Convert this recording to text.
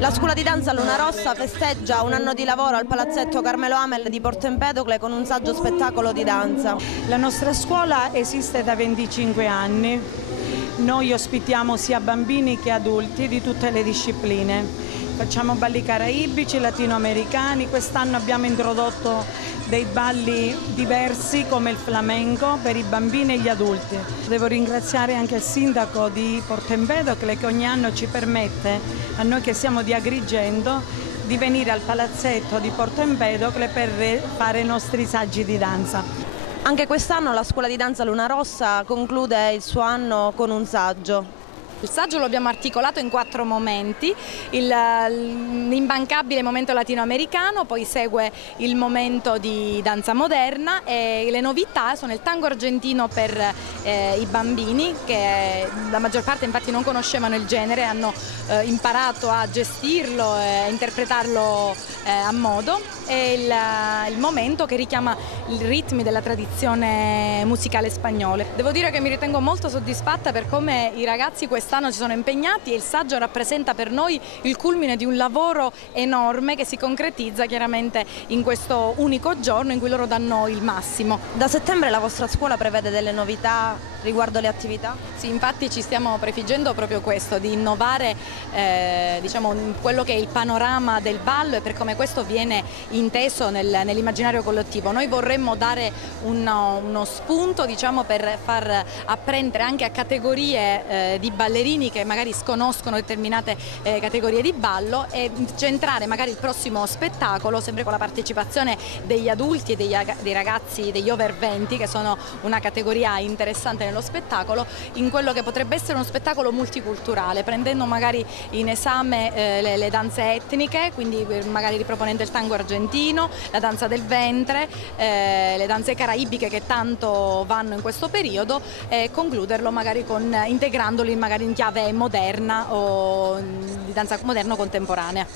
La scuola di danza Luna Rossa festeggia un anno di lavoro al Palazzetto Carmelo Amel di Porto Empedocle con un saggio spettacolo di danza. La nostra scuola esiste da 25 anni, noi ospitiamo sia bambini che adulti di tutte le discipline. Facciamo balli caraibici, latinoamericani, quest'anno abbiamo introdotto dei balli diversi come il flamenco per i bambini e gli adulti. Devo ringraziare anche il sindaco di Porto Empedocle che ogni anno ci permette, a noi che siamo di Agrigento, di venire al palazzetto di Porto Empedocle per fare i nostri saggi di danza. Anche quest'anno la scuola di danza Luna Rossa conclude il suo anno con un saggio. Il saggio lo abbiamo articolato in 4 momenti, l'immancabile momento latinoamericano, poi segue il momento di danza moderna e le novità sono il tango argentino per i bambini che la maggior parte infatti non conoscevano il genere, hanno imparato a gestirlo e a interpretarlo a modo, e il momento che richiama i ritmi della tradizione musicale spagnola. Devo dire che mi ritengo molto soddisfatta per come i ragazzi quest'anno si sono impegnati e il saggio rappresenta per noi il culmine di un lavoro enorme che si concretizza chiaramente in questo unico giorno in cui loro danno il massimo. Da settembre la vostra scuola prevede delle novità riguardo le attività? Sì, infatti ci stiamo prefiggendo proprio questo, di innovare diciamo, quello che è il panorama del ballo e per come questo viene inteso nell'immaginario collettivo. Noi vorremmo dare uno spunto, diciamo, per far apprendere anche a categorie di ballerini che magari sconoscono determinate categorie di ballo e centrare magari il prossimo spettacolo sempre con la partecipazione degli adulti e dei ragazzi degli over 20, che sono una categoria interessante nello spettacolo, in quello che potrebbe essere uno spettacolo multiculturale, prendendo magari in esame le danze etniche, quindi magari riproponendo il tango argentino, la danza del ventre, le danze caraibiche che tanto vanno in questo periodo, e concluderlo magari integrandoli magari in chiave moderna o di danza moderno contemporanea.